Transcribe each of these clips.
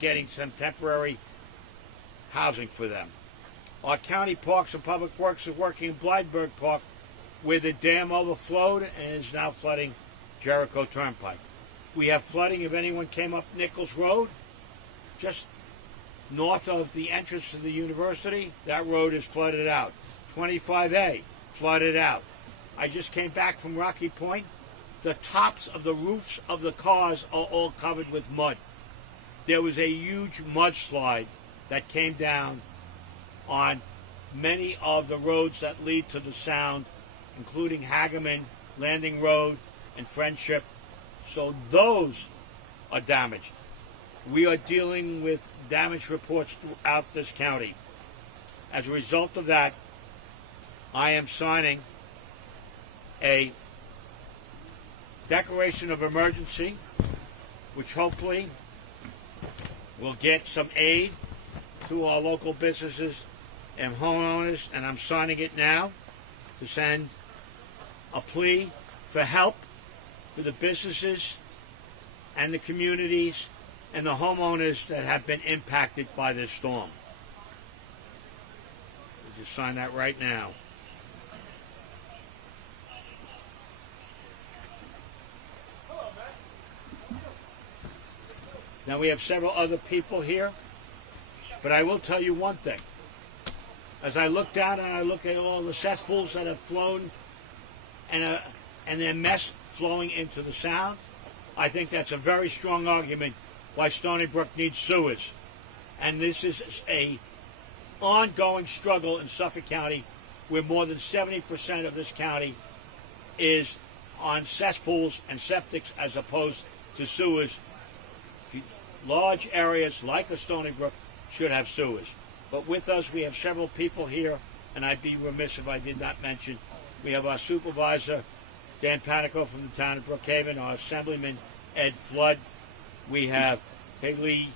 getting some temporary housing for them. Our county parks and public works is working in Blydenburg Park, where the dam overflowed and is now flooding Jericho Turnpike. We have flooding if anyone came up Nichols Road, just north of the entrance to the university. That road is flooded out. 25A, flooded out. I just came back from Rocky Point. The tops of the roofs of the cars are all covered with mud. There was a huge mudslide that came down on many of the roads that lead to the Sound, including Hageman, Landing Road, and Friendship. So those are damaged. We are dealing with damage reports throughout this county. As a result of that, I am signing a declaration of emergency, which hopefully will get some aid to our local businesses and homeowners, and I'm signing it now to send a plea for help for the businesses and the communities and the homeowners that have been impacted by this storm. We'll just sign that right now. Now we have several other people here, but I will tell you one thing. As I look down and I look at all the cesspools that have flown and their mess flowing into the Sound, I think that's a very strong argument why Stony Brook needs sewers. And this is a ongoing struggle in Suffolk County, where more than 70% of this county is on cesspools and septics as opposed to sewers. Large areas like the Stony Brook should have sewers. But with us, we have several people here, and I'd be remiss if I did not mention, we have our supervisor, Dan Panico from the town of Brookhaven, our assemblyman, Ed Flood. We have Lee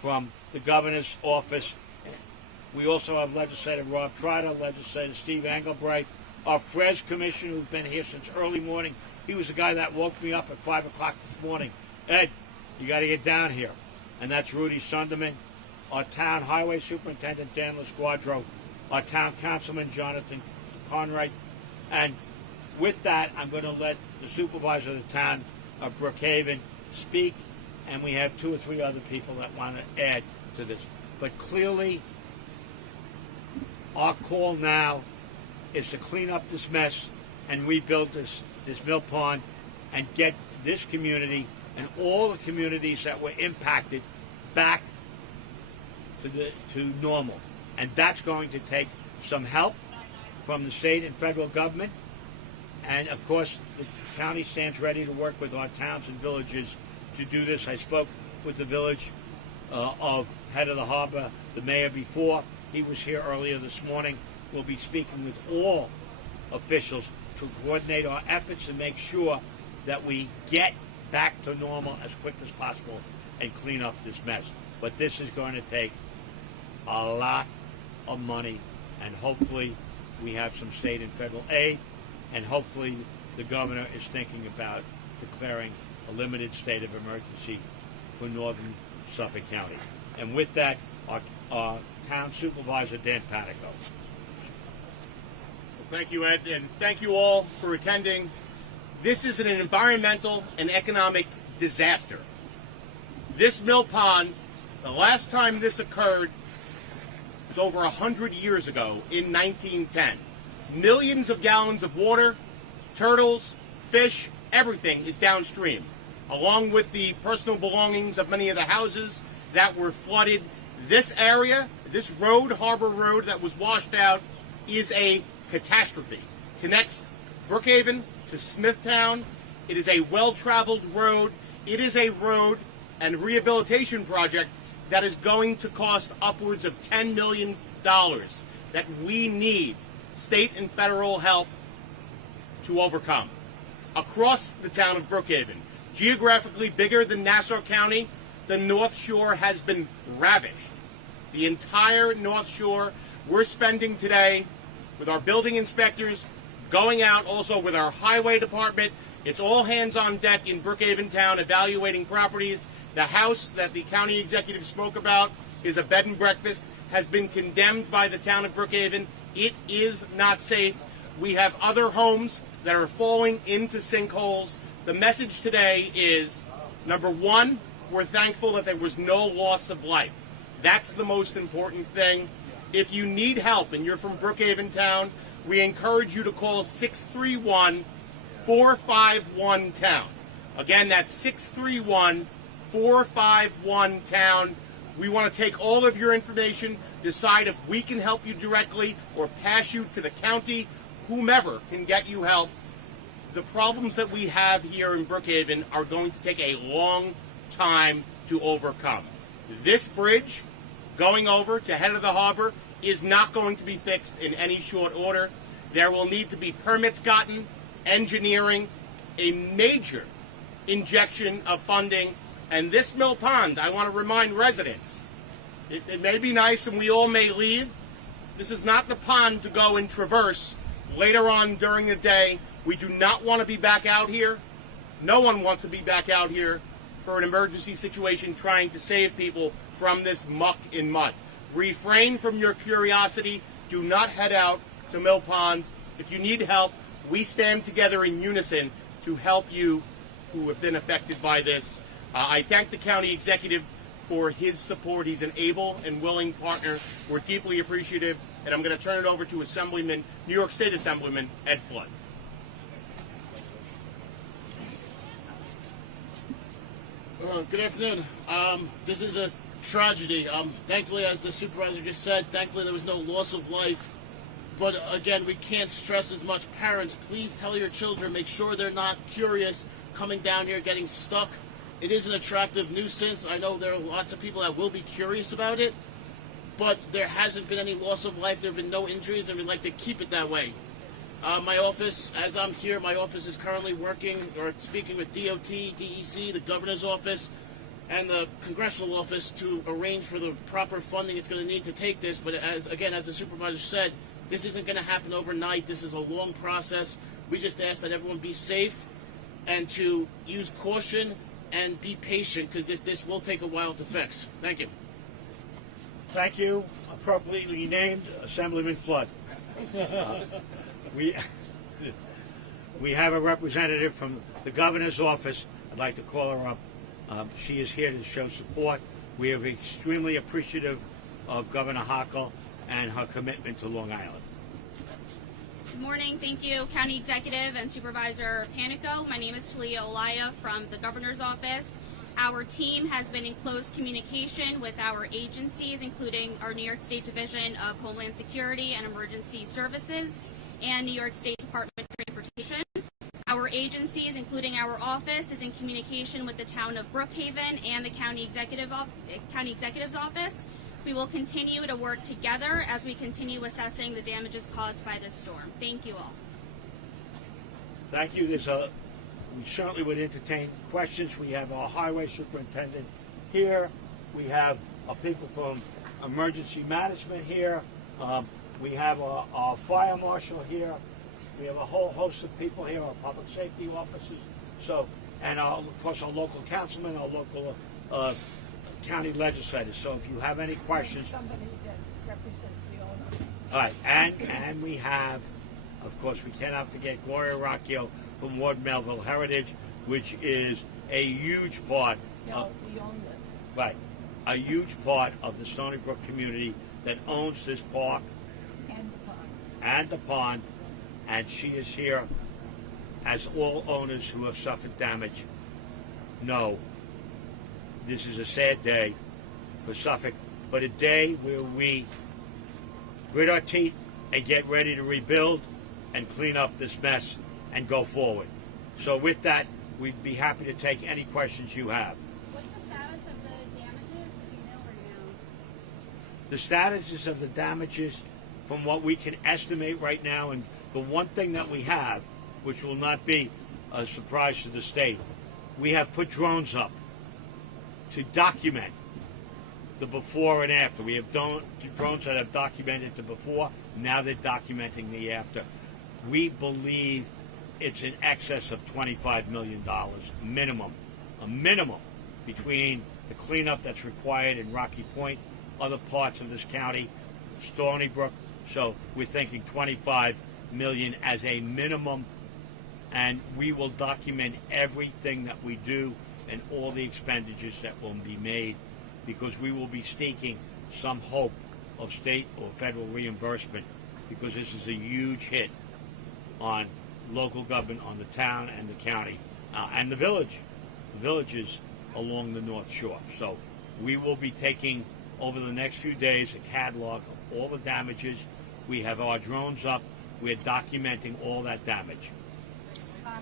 from the governor's office. We also have legislator Rob Trotter, legislator Steve Engelbright, our FRES commissioner who's been here since early morning. He was the guy that woke me up at 5 o'clock this morning. Ed, you got to get down here. And that's Rudy Sunderman, our town highway superintendent Dan LaSquadro, our town councilman Jonathan Conright. And with that, I'm going to let the supervisor of the town of Brookhaven speak, and we have 2 or 3 other people that want to add to this. But clearly, our call now is to clean up this mess and rebuild this mill pond and get this community and all the communities that were impacted back to normal. And that's going to take some help from the state and federal government. And of course, the county stands ready to work with our towns and villages to do this. I spoke with the village of Head of the Harbor, the mayor before. He was here earlier this morning. We'll be speaking with all officials to coordinate our efforts and make sure that we get back to normal as quick as possible and clean up this mess. But this is going to take a lot of money, and hopefully we have some state and federal aid, and hopefully the governor is thinking about declaring a limited state of emergency for northern Suffolk County. And with that, our town supervisor, Dan Panico. Well, thank you, Ed, and thank you all for attending. This is an environmental and economic disaster. This mill pond, the last time this occurred was over 100 years ago in 1910. Millions of gallons of water, turtles, fish, everything is downstream, along with the personal belongings of many of the houses that were flooded. This area, this road, Harbor Road, that was washed out is a catastrophe. Connects Brookhaven to Smithtown. It is a well-traveled road. It is a road and rehabilitation project that is going to cost upwards of $10 million that we need state and federal help to overcome. Across the town of Brookhaven, geographically bigger than Nassau County, the North Shore has been ravished. The entire North Shore, we're spending today with our building inspectors, going out also with our highway department. It's all hands on deck in Brookhaven Town, evaluating properties, The house that the county executive spoke about is a bed and breakfast, has been condemned by the town of Brookhaven. It is not safe. We have other homes that are falling into sinkholes. The message today is, number one, we're thankful that there was no loss of life. That's the most important thing. If you need help and you're from Brookhaven Town, we encourage you to call 631-451-TOWN. Again, that's 631-451-TOWN. We want to take all of your information, decide if we can help you directly or pass you to the county. Whomever can get you help. The problems that we have here in Brookhaven are going to take a long time to overcome. This bridge going over to head of the harbor is not going to be fixed in any short order. There will need to be permits gotten, engineering, a major injection of funding. And this mill pond, I want to remind residents, it may be nice and we all may leave. This is not the pond to go and traverse later on during the day. We do not want to be back out here. No one wants to be back out here for an emergency situation trying to save people from this muck and mud. Refrain from your curiosity. Do not head out to Mill Pond. If you need help, we stand together in unison to help you who have been affected by this. I thank the county executive for his support. He's an able and willing partner. We're deeply appreciative, and I'm going to turn it over to Assemblyman, New York State Assemblyman Ed Flood. Good afternoon. This is a tragedy. Thankfully, as the supervisor just said, thankfully there was no loss of life. But again, we can't stress as much. Parents, please tell your children, make sure they're not curious coming down here, getting stuck. It is an attractive nuisance. I know there are lots of people that will be curious about it, but there hasn't been any loss of life. There have been no injuries, and we'd like to keep it that way. My office, as I'm here, my office is currently working or speaking with DOT, DEC, the governor's office, and the congressional office to arrange for the proper funding it's going to need to take this. But as the supervisor said, this isn't going to happen overnight. This is a long process. We just ask that everyone be safe and to use caution and be patient, because this will take a while to fix. Thank you. Thank you. Appropriately named Assemblyman Flood. We have a representative from the governor's office. I'd like to call her up. She is here to show support. We are extremely appreciative of Governor Hochul and her commitment to Long Island. Good morning. Thank you, County Executive and Supervisor Panico. My name is Talia Olaya from the Governor's Office. Our team has been in close communication with our agencies, including our New York State Division of Homeland Security and Emergency Services and New York State Department of Transportation. Our agencies, including our office, is in communication with the town of Brookhaven and the County Executive's office. We will continue to work together as we continue assessing the damages caused by this storm. Thank you all. Thank you. We certainly would entertain questions. We have our highway superintendent here. We have people from emergency management here. We have our fire marshal here. We have a whole host of people here, our public safety officers. So, and of course our local councilmen, our local county legislators. So if you have any questions. Somebody that represents the owner. All right, and we have, of course, we cannot forget Gloria Rocchio from Ward Melville Heritage, which is a huge part. No, we own it. Right, a huge part of the Stony Brook community that owns this park and the pond, and she is here, as all owners who have suffered damage know. This is a sad day for Suffolk, but a day where we grit our teeth and get ready to rebuild and clean up this mess and go forward. So with that, we'd be happy to take any questions you have. What's the status of the damages at the mill right now? The status of the damages, from what we can estimate right now, and the one thing that we have, which will not be a surprise to the state, we have put drones up to document the before and after. We have drones that have documented the before, now they're documenting the after. We believe it's in excess of $25 million, minimum, a minimum between the cleanup that's required in Rocky Point, other parts of this county, Stony Brook. So we're thinking 25 million as a minimum, and we will document everything that we do and all the expenditures that will be made, because we will be seeking some hope of state or federal reimbursement, because this is a huge hit on local government, on the town and the county, and the villages along the North Shore. So we will be taking, over the next few days, a catalog of all the damages. We have our drones up. We're documenting all that damage.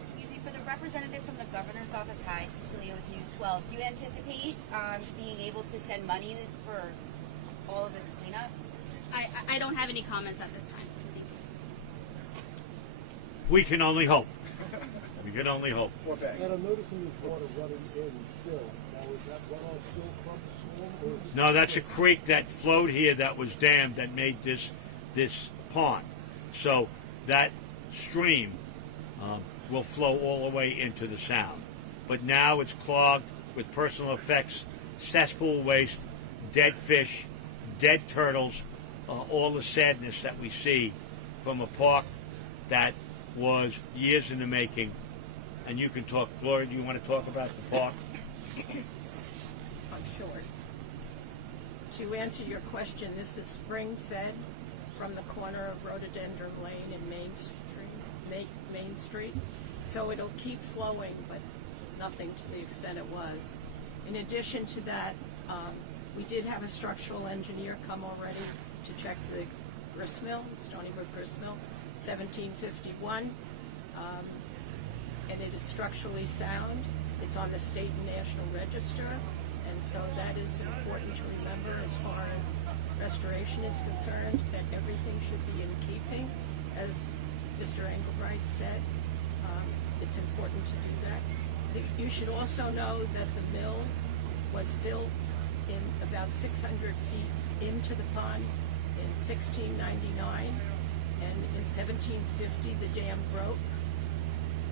Excuse me, for the representative from the governor's office, hi, Cecilia with News 12. Do you anticipate being able to send money for all of this cleanup? I don't have any comments at this time. Thank you. We can only hope. We can only hope. And I'm noticing there's water running in still. Now, is that runoff still from the storm? Or is No, that's a creek that flowed here that was dammed that made this pond. So that stream will flow all the way into the sound. But now it's clogged with personal effects, cesspool waste, dead fish, dead turtles, all the sadness that we see from a park that was years in the making. And you can talk, Gloria, do you want to talk about the park? I'm short. To answer your question, this is spring fed from the corner of Rhododendron Lane and Main Street. So it'll keep flowing, but nothing to the extent it was. In addition to that, we did have a structural engineer come already to check the grist mill, Stony Brook grist mill, 1751. And it is structurally sound. It's on the state and national register, and so that is important to remember as far as restoration is concerned, that everything should be in keeping. As Mr. Engelbright said, it's important to do that. You should also know that the mill was built in about 600 feet into the pond in 1699, and in 1750 the dam broke.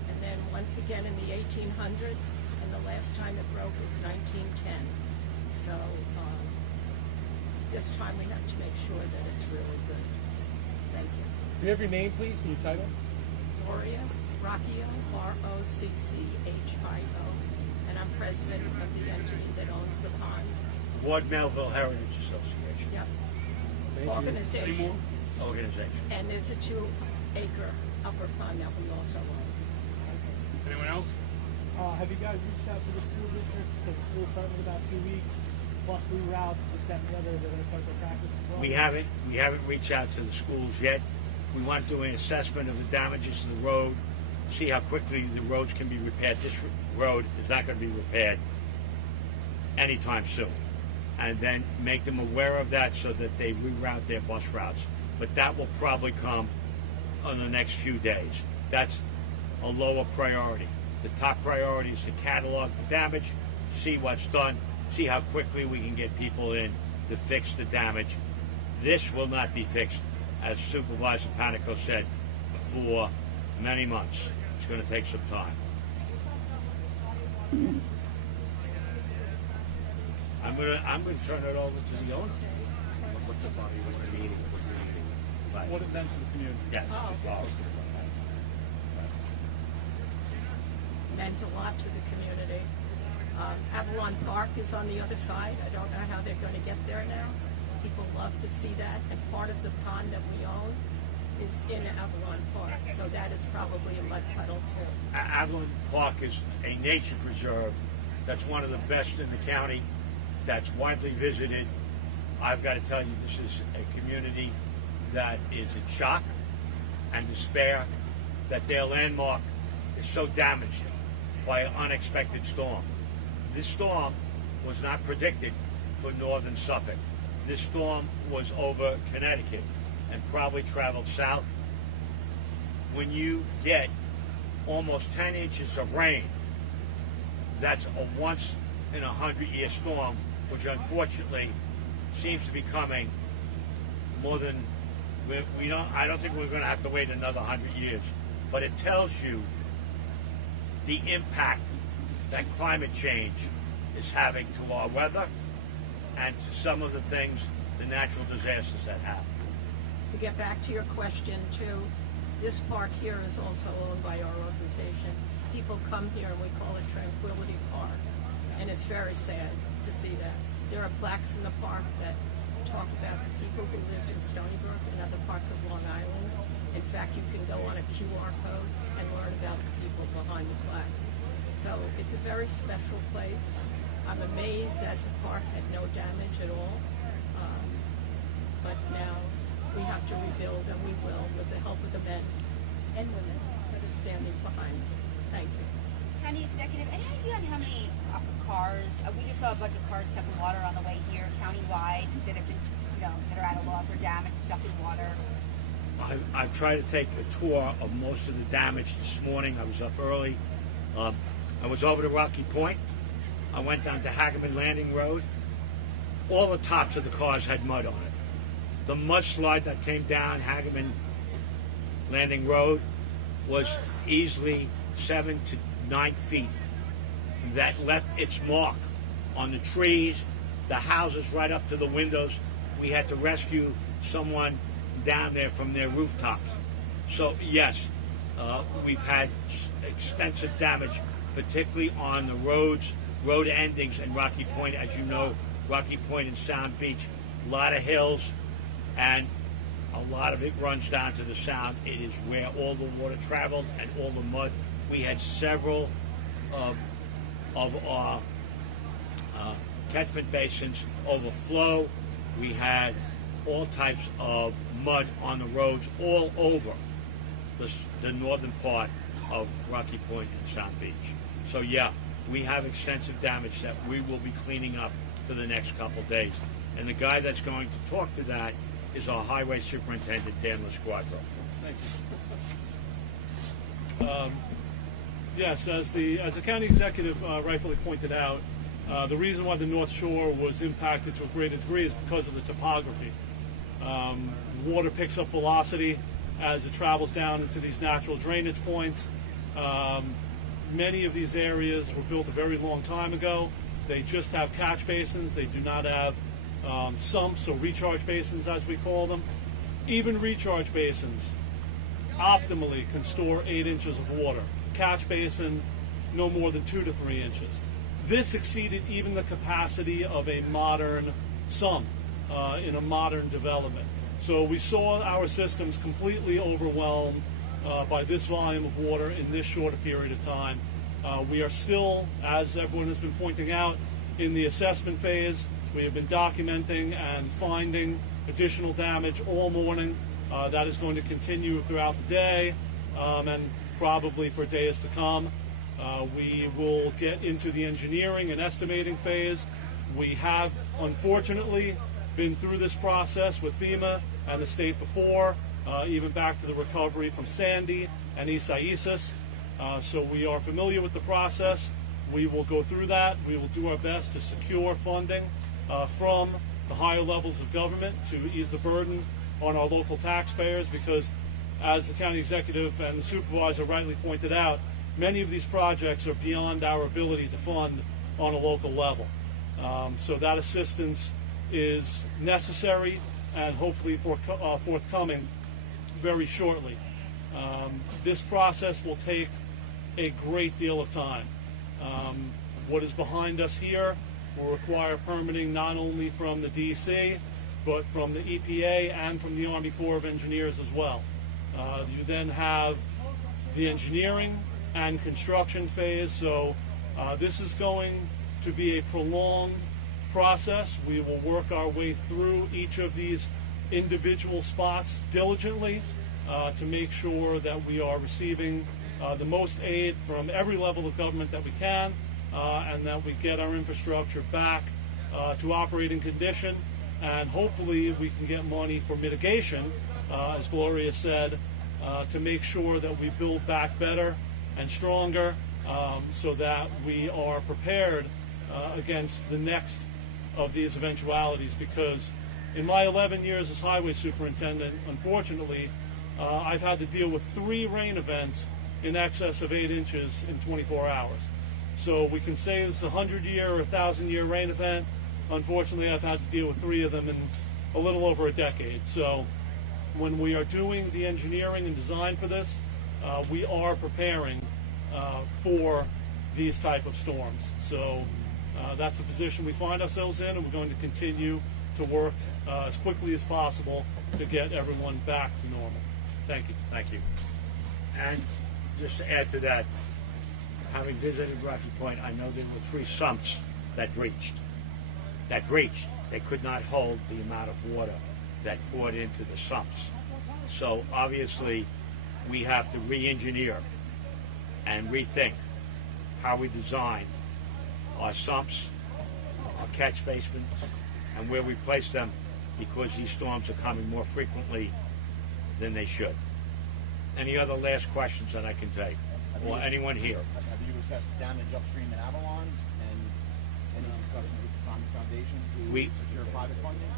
And then once again in the 1800s, and the last time it broke was 1910. So this time we have to make sure that it's really good. Thank you. Do you have your name, please, and your title? Gloria Rocchio, Rochio, and I'm president of the entity that owns the pond. Ward Melville Heritage Association. Yep. Thank you. Organization. Organization. And there's a 2-acre upper pond that we also own. Anyone else? Have you guys reached out to the school districts? Because school's starting in about 2 weeks, plus reroutes, this, that, and the other. They're going to start their practice as well. We haven't reached out to the schools yet. We want to do an assessment of the damages to the road, see how quickly the roads can be repaired. This road is not going to be repaired anytime soon. And then make them aware of that so that they reroute their bus routes. But that will probably come in the next few days. That's a lower priority. The top priority is to catalog the damage, see what's done, see how quickly we can get people in to fix the damage. This will not be fixed, as Supervisor Panico said, for many months. It's going to take some time. I'm going to turn it over to the owner. What's the meeting? Right. What it meant to the community. Yes. Meant a lot to the community. Avalon Park is on the other side. I don't know how they're going to get there now. People love to see that, and part of the pond that we own is in Avalon Park, so that is probably a mud puddle too. Avalon Park is a nature preserve that's one of the best in the county, that's widely visited. I've got to tell you, this is a community that is in shock and despair that their landmark is so damaged by an unexpected storm. This storm was not predicted for northern Suffolk. This storm was over Connecticut and probably traveled south. When you get almost 10 inches of rain, that's a once in 100-year storm, which unfortunately seems to be coming more than we don't. I don't think we're going to have to wait another 100 years, but it tells you the impact that climate change is having to our weather and to some of the things, the natural disasters that happen. To get back to your question too, this park here is also owned by our organization. People come here and we call it Tranquility Park, and it's very sad to see that. There are plaques in the park that talk about the people who lived in Stony Brook and other parts of Long Island. In fact, you can go on a QR code and learn about the people behind the plaques. So it's a very special place. I'm amazed that the park had no damage at all. But now we have to rebuild, and we will, with the help of the men and women that are standing behind me. Thank you. County Executive, any idea on how many cars? We just saw a bunch of cars stuck in water on the way here, countywide, that have been, that are at a loss or damaged, stuck in water. I've tried to take a tour of most of the damage this morning. I was up early. I was over to Rocky Point. I went down to Hagerman Landing Road. All the tops of the cars had mud on it. The mudslide that came down Hagerman Landing Road was easily 7 to 9 feet. That left its mark on the trees, the houses right up to the windows. We had to rescue someone down there from their rooftops. So yes, we've had extensive damage, particularly on the road endings in Rocky Point. As you know, Rocky Point and Sound Beach, a lot of hills, and a lot of it runs down to the Sound. It is where all the water traveled and all the mud. We had several of our catchment basins overflow. We had all types of mud on the roads all over the northern part of Rocky Point and Sound Beach. So yeah, we have extensive damage that we will be cleaning up for the next couple of days. And the guy that's going to talk to that is our Highway Superintendent, Dan Lasquadro. Thank you. Yes, as the county executive rightfully pointed out, the reason why the North Shore was impacted to a greater degree is because of the topography. Water picks up velocity as it travels down into these natural drainage points. Many of these areas were built a very long time ago. They just have catch basins. They do not have sumps or recharge basins, as we call them. Even recharge basins optimally can store 8 inches of water. Catch basin, no more than 2 to 3 inches. This exceeded even the capacity of a modern sump in a modern development. So we saw our systems completely overwhelmed by this volume of water in this short a period of time. We are still, as everyone has been pointing out, in the assessment phase. We have been documenting and finding additional damage all morning. That is going to continue throughout the day and probably for days to come. We will get into the engineering and estimating phase. We have, unfortunately, been through this process with FEMA and the state before, even back to the recovery from Sandy and Isaias. So we are familiar with the process. We will go through that. We will do our best to secure funding from the higher levels of government to ease the burden on our local taxpayers, because as the county executive and the supervisor rightly pointed out, many of these projects are beyond our ability to fund on a local level. So that assistance is necessary and hopefully forthcoming very shortly. This process will take a great deal of time. What is behind us here will require permitting not only from the DC, but from the EPA and from the Army Corps of Engineers as well. You then have the engineering and construction phase, so this is going to be a prolonged process. We will work our way through each of these individual spots diligently to make sure that we are receiving the most aid from every level of government that we can, and that we get our infrastructure back to operating condition, and hopefully we can get money for mitigation, as Gloria said, to make sure that we build back better and stronger, so that we are prepared against the next of these eventualities. Because in my 11 years as highway superintendent, unfortunately, I've had to deal with 3 rain events in excess of 8 inches in 24 hours. So we can say it's a 100-year or 1,000-year rain event. Unfortunately, I've had to deal with 3 of them in a little over a decade. So when we are doing the engineering and design for this, we are preparing for these type of storms. So that's the position we find ourselves in, and we're going to continue to work as quickly as possible to get everyone back to normal. Thank you. Thank you. And just to add to that, having visited Rocky Point, I know there were 3 sumps that breached. They could not hold the amount of water that poured into the sumps. So obviously, we have to re-engineer and rethink how we design our sumps, our catch basements, and where we place them, because these storms are coming more frequently than they should. Any other last questions that I can take? Or anyone here? Have you assessed damage upstream in Avalon and any discussions with the Sonic Foundation to secure private funding?